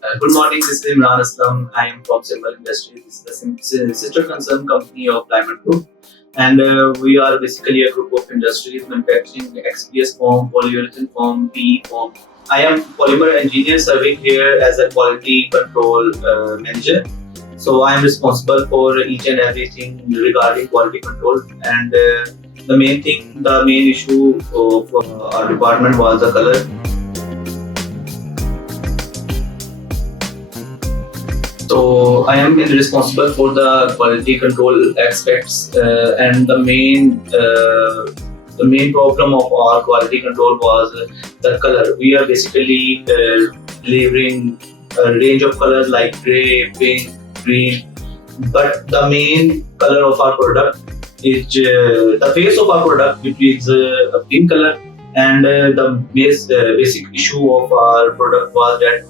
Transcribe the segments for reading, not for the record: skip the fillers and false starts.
Good morning, this is Imran Aslam. I am from Symbol Industries. This is the sister concern company of Diamond Group. And we are basically a group of industries manufacturing SPS foam, polyurethane foam, PE foam. I am polymer engineer serving here as a quality control manager. So I am responsible for each and everything regarding quality control. And the main issue of our department was the color. So I am responsible for the quality control aspects, and the main problem of our quality control was the color. We are basically delivering a range of colors like gray, pink, green, but the main color of our product is the face of our product, which is a pink color. And the basic issue of our product was that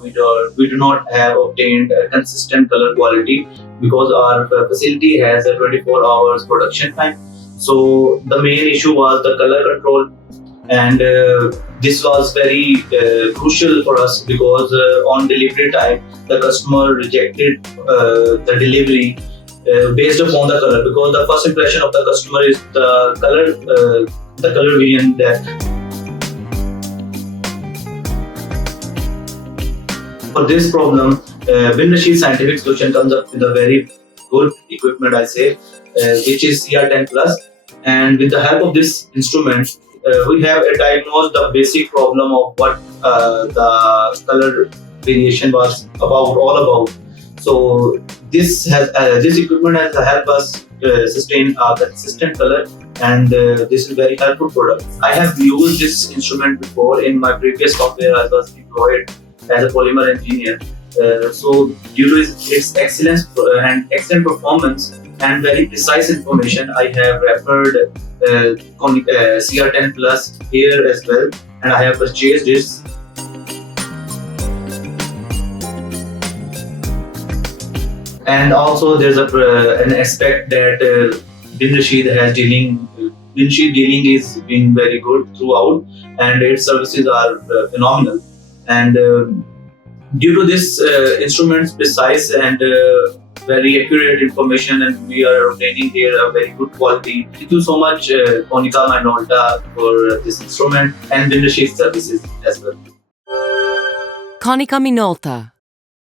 we do not have obtained a consistent color quality because our facility has a 24 hours production time. So the main issue was the color control, and this was very crucial for us because on delivery time the customer rejected the delivery based upon the color, because the first impression of the customer is the color vision that. For this problem, Bin Rashid Scientific Solution comes up with a very good equipment, I say, which is CR-10 Plus. And with the help of this instrument, we have diagnosed the basic problem of what the color variation was all about. So this equipment has helped us sustain a consistent color, and this is very helpful product. I have used this instrument before in my previous company where I was employed as a polymer engineer. So due to its excellence and excellent performance and very precise information, I have referred CR-10 Plus here as well, and I have purchased this. And also there's an aspect that Bin Rashid dealing is been very good throughout, and its services are phenomenal. And due to this instrument's precise and very accurate information, and we are obtaining here a very good quality. Thank you so much, Konica Minolta, for this instrument, and Bin Rashid services as well. Konica Minolta